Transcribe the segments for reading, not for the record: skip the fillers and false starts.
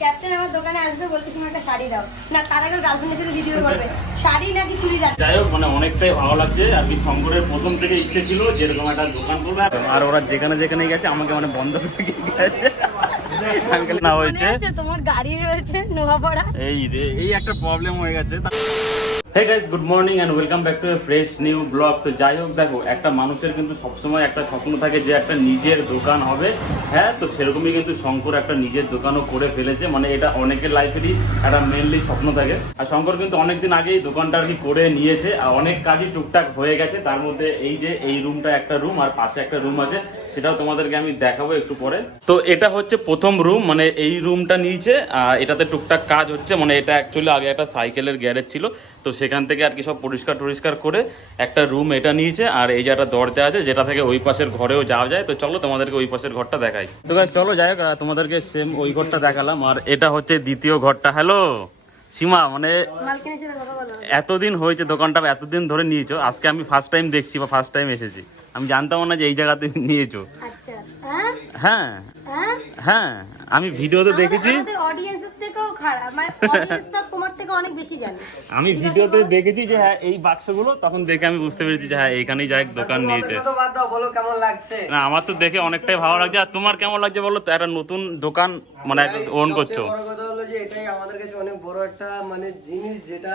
Captain আমার দোকানে আসবে বলতে তুমি একটা শাড়ি দাও না, তার আগে গার্লফ্রেন্ডের সাথে ভিডিও করবে, শাড়ি নাকি চুড়িদার। যাই হোক মানে অনেকটাই ভালো লাগছে আর কি। শঙ্করের প্রথম থেকে ইচ্ছে ছিল যেরকম একটা দোকান করবে, আর ওরা যেখানে যেখানে গেছে আমাকে মানে বন্ধ করে গেছে। না হয়েছে তোমার গাড়ি রয়েছে নোয়াপাড়া, এই একটা প্রবলেম হয়ে গেছে। Hey guys, good morning and welcome back to a fresh new blog. তো যাই হোক দেখো, একটা মানুষের কিন্তু সবসময় একটা স্বপ্ন থাকে যে একটা নিজের দোকান হবে। হ্যাঁ, তো সেরকমই কিন্তু শঙ্কর একটা নিজের দোকানও করে ফেলেছে। মানে এটা অনেকের লাইফেরই একটা মেনলি স্বপ্ন থাকে। আর শঙ্কর কিন্তু অনেকদিন আগেই দোকানটা আর কি করে নিয়েছে, আর অনেক কাজই টুকটাক হয়ে গেছে। তার মধ্যে এই যে এই রুমটা একটা রুম, আর পাশে একটা রুম আছে, সেটাও তোমাদেরকে আমি দেখাবো একটু পরে। তো এটা হচ্ছে প্রথম রুম, মানে এই রুমটা নিয়েছে। এটাতে টুকটাক কাজ হচ্ছে, মানে এটা অ্যাকচুয়ালি আগে একটা সাইকেলের গ্যারেজ ছিল, তো সেখান থেকে আর কি সব পরিষ্কার করে একটা রুম এটা নিয়েছে। আর এই যে একটা দরজা আছে যেটা থেকে ওই পাশের ঘরেও যাওয়া যায়। তো চলো তোমাদেরকে ওই পাশের ঘরটা দেখাই। তো গাইস চলো, যাই হোক তোমাদেরকে সেম ওই ঘরটা দেখালাম, আর এটা হচ্ছে দ্বিতীয় ঘরটা। হ্যালো সীমা, মানে এতদিন হয়েছে দোকানটা, এতদিন ধরে নিয়েছো, আজকে আমি ফার্স্ট টাইম দেখছি বা ফার্স্ট টাইম এসেছি। আমি জানতাম না যে এই জায়গাতে নিয়েছো। হ্যাঁ হ্যাঁ, আমি ভিডিওতে দেখেছি, আমি ভিডিওতে দেখেছি যে হ্যাঁ এই বাক্সগুলো, তখন দেখে আমি বুঝতে পেরেছি যে হ্যাঁ এইখানেই যাই দোকান নিয়েছে। না, আমার তো দেখে অনেকটাই ভালো লাগছে। আর তোমার কেমন লাগছে বলো তো, একটা নতুন দোকান মানে ওন করছো? বড় কথা হলো যে এটাই আমাদের কাছে অনেক বড় একটা মানে জিনিস, যেটা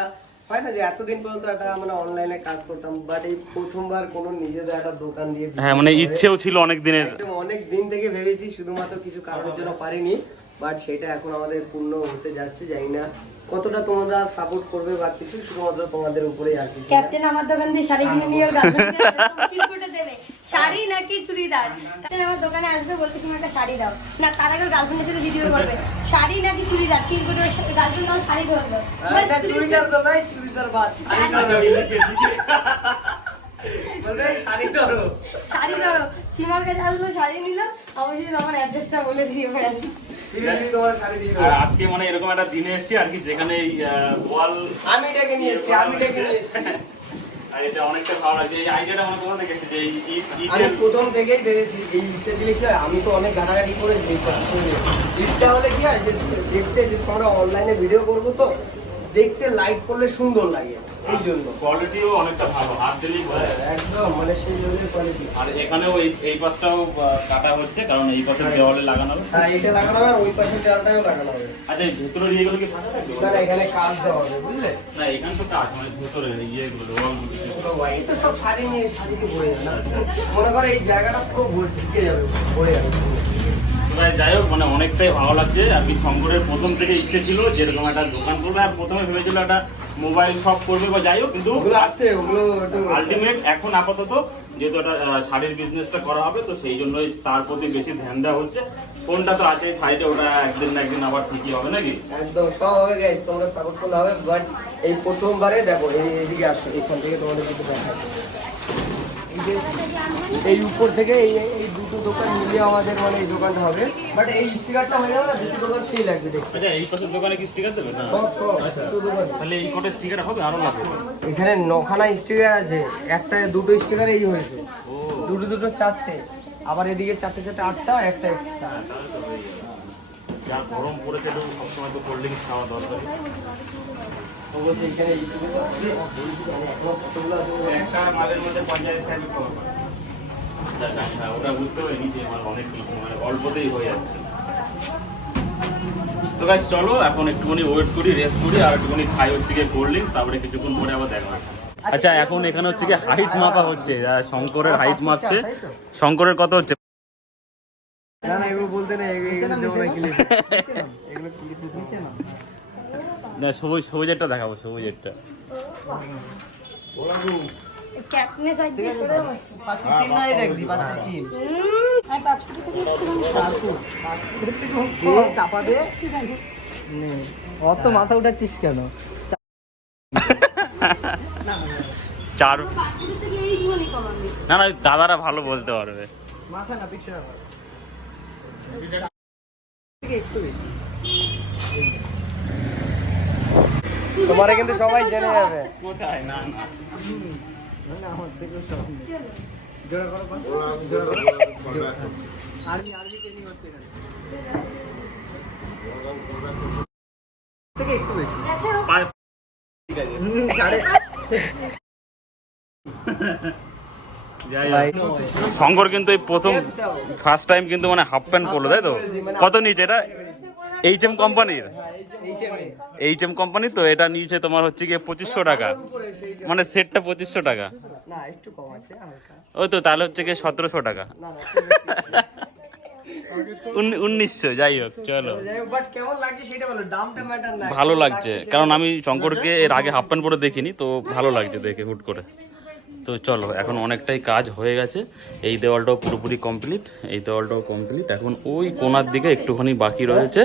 হয় না যে এতদিন পর্যন্ত একটা মানে অনলাইনে কাজ করতাম, বাট এই প্রথমবার কোনো নিজেদের একটা দোকান দিয়ে। হ্যাঁ, মানে ইচ্ছেও ছিল অনেক দিনের, অনেক দিন থেকে ভেবেছি, শুধুমাত্র কিছু কারণের জন্য পারিনি, বাট সেটা এখন আমাদের পূর্ণ হতে যাচ্ছে। জানি না কতটা তোমরা সাপোর্ট করবে বা কিছু, শুধুমাত্র তোমাদের উপরেই আর কিছু। ক্যাপ্টেন আমার দোকান দিয়ে শাড়ি কিনে নিয়ে চিরকুটে দেবে, শাড়ি নাকি চুড়িদার। ক্যাপ্টেন আমার দোকানে আসবে বলতে তুমি একটা শাড়ি দাও না, তার আগে গার্লফ্রেন্ডের সাথে ভিডিও করবে, শাড়ি নাকি চুড়িদার। চিরকুটে গার্লফ্রেন্ড তখন শাড়ি ধরলো, চুড়িদার তো নাই, চুড়িদার বাদ, শাড়ি ধরো, শাড়ি ধরো। সীমার কাছে আসলো, শাড়ি নিল, অবশ্যই তোমার অ্যাড্রেসটা বলে দিয়ে আজকে মানে এরকম একটা দিনে এসেছি আর কি, যেখানে ওয়াল আমি ডেকে নিয়ে এসেছি, আর এটা অনেকটা ভালো লাগছে। এই আইডিয়াটা আমার কোথা থেকে এসেছে? আমি প্রথম থেকেই ভেবেছি এই ইটটা দিলে কি হয়, আমি তো অনেক ঘাটাঘাটি করেছি। ইটটা হলে কি হয় যে দেখতে, যে তোমরা অনলাইনে ভিডিও করবো তো দেখতে লাইট করলে সুন্দর লাগে, এই জন্য কোয়ালিটিও অনেকটা ভালো, হাত দিলেই বোঝা যায় একদম, মানে সেই জন্য কোয়ালিটি। আর এখানেও এই পাশটাও কাটা হচ্ছে, কারণ এই পাশে দেওয়ালে লাগানো হবে। হ্যাঁ, এটা লাগানো হবে আর ওই পাশের দেওয়ালটাও লাগানো হবে। আচ্ছা, এই ভেতরে ইয়েগুলো কি ফাঁকা থাকবে? না, এখানে কাজ দেওয়া হবে, বুঝলে? না, এখানে তো কাজ, মানে ভেতরে ইয়েগুলো এই তো সব শাড়ি নিয়ে শাড়িতে ভরে যাবে না, মনে করো এই জায়গাটা পুরো ভর্তি যাবে, ভরে যাবে। যাই হোক, মানে অনেকটাই ভালো লাগছে আর কি। শঙ্করের প্রথম থেকে ইচ্ছে ছিল যেরকম একটা দোকান করবে, আর প্রথমে ভেবেছিল একটা মোবাইল শপ করবে বা যাই হোক, কিন্তু ওগুলো আছে, ওগুলো আলটিমেট এখন আপাতত যেহেতু একটা শাড়ির বিজনেসটা করা হবে, তো সেই জন্যই তার প্রতি বেশি ধ্যান দেওয়া হচ্ছে। ফোনটা তো আছে সাইডে, ওটা একদিন না একদিন আবার ঠিকই হবে নাকি? একদম সব হবে গাইস, তোমরা সাপোর্ট করলে হবে। বাট এই প্রথমবারে দেখো, এইদিকে আসো, এখান থেকে তোমাদের কিছু দেখাই। এই উপর থেকে এই দুটো দোকান মিলিয়ে আমাদের মানে এই দোকানটা হবে। বাট এই স্টিকারটা হয়ে যাবে না, দুটো দোকান সেই লাগবে দেখতে। আচ্ছা, এই পাশের দোকানে কি স্টিকার দেবে না? তাহলে এই কোটে স্টিকার হবে, আরো লাগবে? এখানে 9খানা স্টিকার আছে, একটা দুটো স্টিকার এই হয়েছে, দুটো চারটে, আবার এদিকে চারটে 8টা, একটা এক্সট্রা। যা গরম পড়েছে, সবসময় তো কোল্ড ড্রিঙ্কস খাওয়া দরকার। একটা মালের মধ্যে 50 টাকা ওটা বুঝতে পারিনি যে আমার অনেক মানে অল্পতেই হয়ে যাচ্ছে। তো গাইস চলো, এখন একটুখানি ওয়েট করি, রেস্ট করি, আর একটুখানি খাই হচ্ছে গিয়ে কোল্ড ড্রিঙ্কস, তারপরে কিছুক্ষণ পরে আবার দেখা হবে। আচ্ছা, এখন এখানে হচ্ছে কি হাইট মাপা হচ্ছে, শঙ্করের হাইট মাপছে। শঙ্করের কত হচ্ছে? না না, এগুলো বলতে না, না, সবুজেরটা দেখাবো, সবুজেরটা। ক্যাপ্টেনের সাইড দিয়ে করে বসে চাপা দে, অত মাথা উঠাচ্ছিস কেন? চার না না, দাদারা ভালো বলতে পারবে। মাথা না, পিছনে একটু বেশি। তোমারে কিন্তু সবাই জেনে যাবে। কোথায়? না না, আমার থেকে সব জোড়া করো, আর্মি ট্রেনিং হচ্ছে এখানে। থেকে একটু বেশি। আচ্ছা, ঠিক আছে সাড়ে যাই হোক। শঙ্কর কিন্তু এই প্রথম ফার্স্ট টাইম কিন্তু মানে হাফ প্যান্ট পরলো, তাই তো? কত নিচে এটা? এইচএম কোম্পানির, এইচএম কোম্পানি তো এটা নিচে তোমার হচ্ছে গিয়ে 2500 টাকা, মানে সেটটা 2500 টাকা। না একটু কম আছে হালকা। ওই তো তাহলে হচ্ছে গিয়ে 1700 টাকা, না 1900। যাই হোক চলো, বাট কেমন লাগছে সেটা বলো, দামটা ম্যাটার না। ভালো লাগছে কারণ আমি শঙ্করকে এর আগে হাফ প্যান্ট পরে দেখিনি, তো ভালো লাগছে দেখে হুট করে। তো চলো, এখন অনেকটাই কাজ হয়ে গেছে, এই দেওয়ালটাও পুরোপুরি কমপ্লিট, এই দেওয়ালটাও কমপ্লিট, এখন ওই কোণার দিকে একটুখানি বাকি রয়েছে,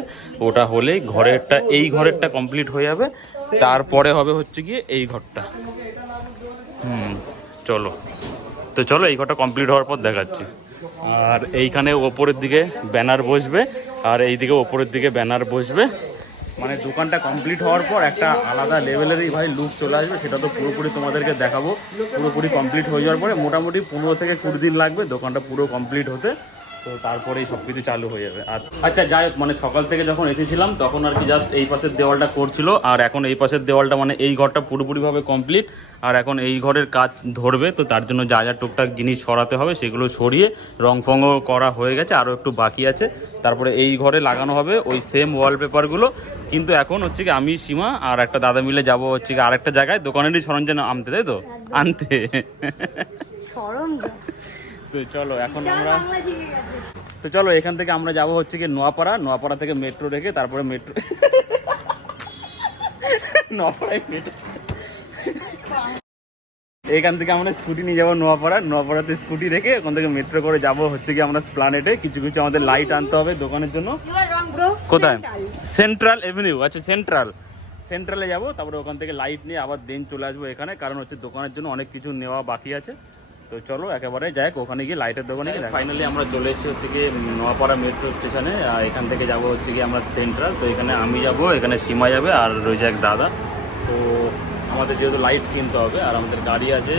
ওটা হলেই ঘরেরটা, এই ঘরেরটা কমপ্লিট হয়ে যাবে, তারপরে হবে হচ্ছে গিয়ে এই ঘরটা। চলো, তো চলো এই ঘরটা কমপ্লিট হওয়ার পর দেখাচ্ছি। আর এইখানে ওপরের দিকে ব্যানার বসবে, আর এইদিকে ওপরের দিকে ব্যানার বসবে, মানে দোকানটা কমপ্লিট হওয়ার পর একটা আলাদা লেভেলেরই ভাই লুক চলে আসবে, সেটা তো পুরোপুরি তোমাদেরকে দেখাবো। পুরোপুরি কমপ্লিট হয়ে যাওয়ার পরে মোটামুটি 15 থেকে 20 দিন লাগবে দোকানটা পুরো কমপ্লিট হতে, তো তারপরেই সব কিছু চালু হয়ে যাবে। আর আচ্ছা যাই হোক, মানে সকাল থেকে যখন এসেছিলাম তখন আর কি জাস্ট এই পাশের দেওয়ালটা করছিল, আর এখন এই পাশের দেওয়ালটা মানে এই ঘরটা পুরোপুরিভাবে কমপ্লিট, আর এখন এই ঘরের কাজ ধরবে, তো তার জন্য যা যা টুকটাক জিনিস সরাতে হবে সেগুলো সরিয়ে রং ফঙও করা হয়ে গেছে, আরও একটু বাকি আছে। তারপরে এই ঘরে লাগানো হবে ওই সেম ওয়ালপেপারগুলো, কিন্তু এখন হচ্ছে কি আমি, সীমা আর একটা দাদা মিলে যাব হচ্ছে কি আরেকটা জায়গায় দোকানেরই সরঞ্জাম আনতে, তাই তো? আনতে তো চলো এখন আমরা, তো চলো এখান থেকে আমরা যাব হচ্ছে কি নোয়াপাড়া, নোয়াপাড়া থেকে মেট্রো রেখে তারপরে মেট্রো নোয়াপাড়ায় মেট্রো, এখান থেকে আমরা স্কুটি নিয়ে যাবো নোয়াপাড়া, নোয়াপাড়াতে স্কুটি রেখে ওখান থেকে মেট্রো করে যাব হচ্ছে কি আমরা স্প্লানেটে, কিছু কিছু আমাদের লাইট আনতে হবে দোকানের জন্য। কোথায়? সেন্ট্রাল এভিনিউ, আচ্ছা সেন্ট্রালে যাবো, তারপরে ওখান থেকে লাইট নিয়ে আবার দেন চলে আসবো এখানে, কারণ হচ্ছে দোকানের জন্য অনেক কিছু নেওয়া বাকি আছে। তো চলো একেবারে যাই ওখানে গিয়ে লাইটের দোকানে গিয়ে। ফাইনালি আমরা চলে এসেছি হচ্ছে কি নোয়াপাড়া মেট্রো স্টেশনে, এখান থেকে যাব হচ্ছে কি আমরা সেন্ট্রাল, তো এখানে আমি যাব, এখানে সীমা যাবে, আর রয়েছে এক দাদা। তো আমাদের যেহেতু লাইট কিনতে হবে, আর আমাদের গাড়ি আছে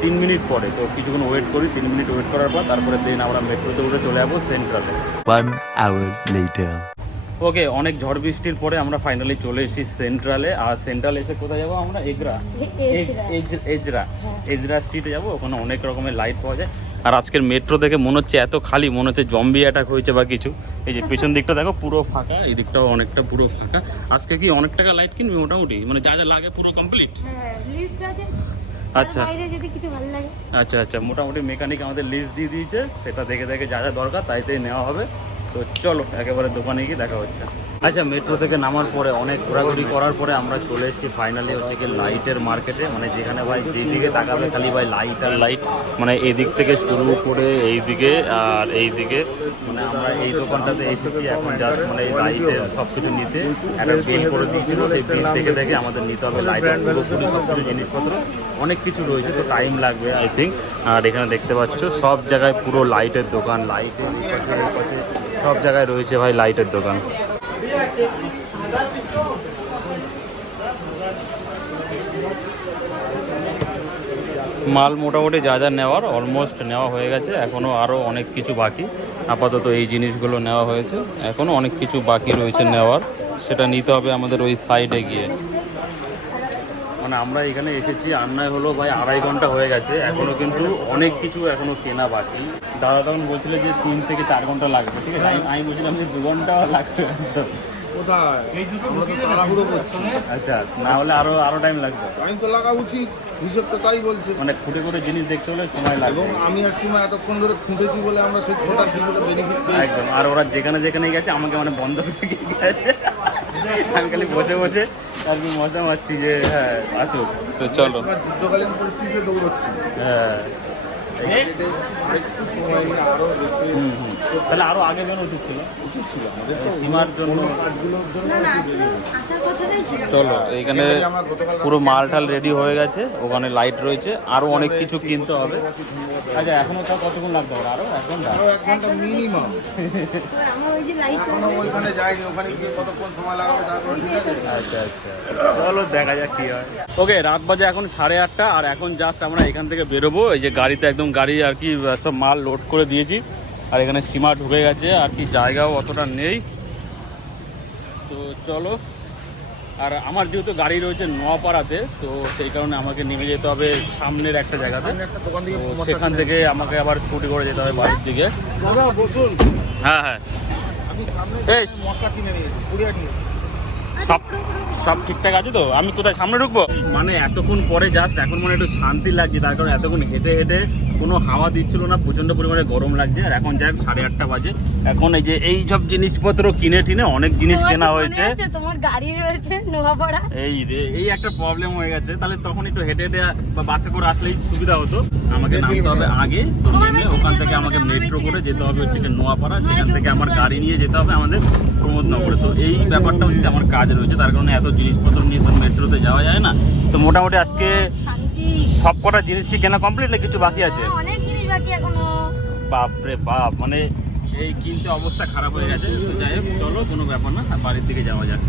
3 মিনিট পরে, তো কিছুক্ষণ ওয়েট করি, 3 মিনিট ওয়েট করার পর তারপরে দেন আমরা মেট্রোতে উঠে চলে যাবো সেন্ট্রালে। 1 hour later. ওকে, অনেক ঝড় বৃষ্টির পরে আমরা ফাইনালি চলে এসেছি সেন্ট্রালে। আর সেন্ট্রালে এসে কোথায় যাবো আমরা? এজরা স্ট্রিটে যাবো, ওখানে অনেক রকমের লাইট পাওয়া যায়। আর আজকের মেট্রো দেখে মনে হচ্ছে এত খালি, মনে হচ্ছে জম্বি অ্যাটাক হয়েছে বা কিছু। এই যে পেছন দিকটা দেখো পুরো ফাঁকা, এই দিকটাও অনেকটা পুরো ফাঁকা। আজকে কি অনেক টাকা লাইট কিনবি মোটামুটি, মানে যা যা লাগে পুরো কমপ্লিট? আচ্ছা আচ্ছা আচ্ছা, মোটামুটি মেকানিক আমাদের লিস্ট দিয়ে দিয়েছে, সেটা দেখে দেখে যা যা দরকার তাই নেওয়া হবে। তো চলো একেবারে দোকানে গিয়ে দেখা হচ্ছে। আচ্ছা, মেট্রো থেকে নামার পরে অনেক ঘোরাঘুরি করার পরে আমরা চলে এসেছি ফাইনালি হচ্ছে কি লাইটের মার্কেটে, মানে যেখানে ভাই যেদিকে তাকাবে খালি ভাই লাইট আর লাইট, মানে এই দিক থেকে শুরু করে এই দিকে আর এই দিকে, মানে আমরা এই দোকানটাতে এসেছি এখন জাস্ট মানে এই লাইটের সব কিছু নিতে। একটা বিল করে দিয়েছিল, সেই বিল থেকে দেখে আমাদের নিতে হবে লাইটের পুরোপুরি সব কিছু জিনিসপত্র, অনেক কিছু রয়েছে, তো টাইম লাগবে আই থিঙ্ক। আর এখানে দেখতে পাচ্ছ সব জায়গায় পুরো লাইটের দোকান, লাইটের সব জায়গায় রয়েছে ভাই লাইটের দোকান। মাল মোটামুটি যা যা নেওয়ার অলমোস্ট নেওয়া হয়ে গেছে, এখনও আরও অনেক কিছু বাকি। আপাতত এই জিনিসগুলো নেওয়া হয়েছে, এখনও অনেক কিছু বাকি রয়েছে নেওয়ার, সেটা নিতে হবে আমাদের ওই সাইডে গিয়ে। মানে আমরা এখানে এসেছি আন্নায় হলো ভাই 2.5 ঘন্টা হয়ে গেছে, এখনও কিন্তু অনেক কিছু এখনও কেনা বাকি। দাদা তখন বলছিল যে 3 থেকে 4 ঘন্টা লাগবে, ঠিক আছে? আমি বলছিলাম যে 2 ঘন্টাও লাগবে। আচ্ছা, না হলে আরো টাইম লাগবে। টাইম তো লাগা উচিত, হিসেব তো তাই বলছে। মানে খুঁটে খুঁটে জিনিস দেখতে হলে সময় লাগবে। এবং আমি আর সীমা এতক্ষণ ধরে খুঁটেছি বলে আমরা সেই খোঁটার কিছুটা বেনিফিট পেয়েছি। একদম। আর ওরা যেখানে যেখানে গেছে আমাকে মানে বন্ধ করে গেছে, আমি খালি বসে বসে আর কি মজা মারছি যে হ্যাঁ আসুক। তো চলো, যুদ্ধকালীন পরিস্থিতিতে দৌড়চ্ছি। হ্যাঁ, একটু সময় নিয়ে আরো তাহলে আরো আগে যেন উচিত ছিল সীমার জন্য। চলো, এইখানে পুরো মাল টাল রেডি হয়ে গেছে, ওখানে লাইট রয়েছে, আরো অনেক কিছু কিনতে হবে। আচ্ছা, এখনো তো কতক্ষণ লাগতে হবে? আরো 1 ঘন্টা, 1 ঘন্টা মিনিমাম। ওইখানে যাইনি, ওখানে গিয়ে কতক্ষণ সময় লাগাবে তারপর ঠিক আছে। আচ্ছা আচ্ছা, চলো দেখা যাক কি হয়। ওকে, রাত বাজে এখন 8:30, আর এখন জাস্ট আমরা এখান থেকে বেরোবো। এই যে গাড়িতে একদম গাড়ি আর কি সব মাল লোড করে দিয়েছি, আর এখানে সীমা ঢুকে গেছে, আর কি জায়গাও অতটা নেই। তো চলো। আর আমার যেহেতু গাড়ি রয়েছে নোয়াপাড়াতে, তো সেই কারণে আমাকে নেমে যেতে হবে সামনের একটা জায়গাতে। একটা দোকান থেকে তো সেখান থেকে আমাকে আবার স্কুটি করে যেতে হবে বাড়ির দিকে। দাদা বসুন, হ্যাঁ হ্যাঁ, আমি সামনে এই মশলা কিনে নিয়েছি 20 টাকা নিয়ে। সব সব ঠিকঠাক আছে তো? আমি কোথায় সামনে ঢুকবো? মানে এতক্ষণ পরে জাস্ট এখন মানে একটু শান্তি লাগছে, তার কারণ এতক্ষণ হেঁটে হেঁটে কোনো হাওয়া দিচ্ছিল না, প্রচন্ড পরিমাণে গরম লাগছে। আর এখন যাই 8:30 বাজে, এখন এই যে এই সব জিনিসপত্র কিনে টিনে অনেক জিনিস তোমার কেনা তো মনে হয়েছে। আছে তোমার গাড়ি রয়েছে নোয়াপাড়া? এই রে, এই একটা প্রবলেম হয়ে গেছে। তাহলে তখন একটু হেঁটে হেঁটে বা বাসে করে আসলেই সুবিধা হতো। আমাকে নামতে হবে আগে, তো নেমে ওখান থেকে আমাকে মেট্রো করে যেতে হবে হচ্ছে কি নোয়াপাড়া, সেখান থেকে আমার গাড়ি নিয়ে যেতে হবে আমাদের প্রমোদনগরে। তো এই ব্যাপারটা হচ্ছে আমার কাজ রয়েছে, তার কারণে এত জিনিসপত্র নিয়ে তো মেট্রোতে যাওয়া যায় না। তো মোটামুটি আজকে শান্তি। সব কটা জিনিস কি কেনা কমপ্লিট না কিছু বাকি আছে? অনেক জিনিস বাকি এখনো। বাপরে বাপ, মানে এই কিনতে অবস্থা খারাপ হয়ে গেছে। তো যাই হোক, চলো কোনো ব্যাপার না, বাড়ির দিকে যাওয়া যাক।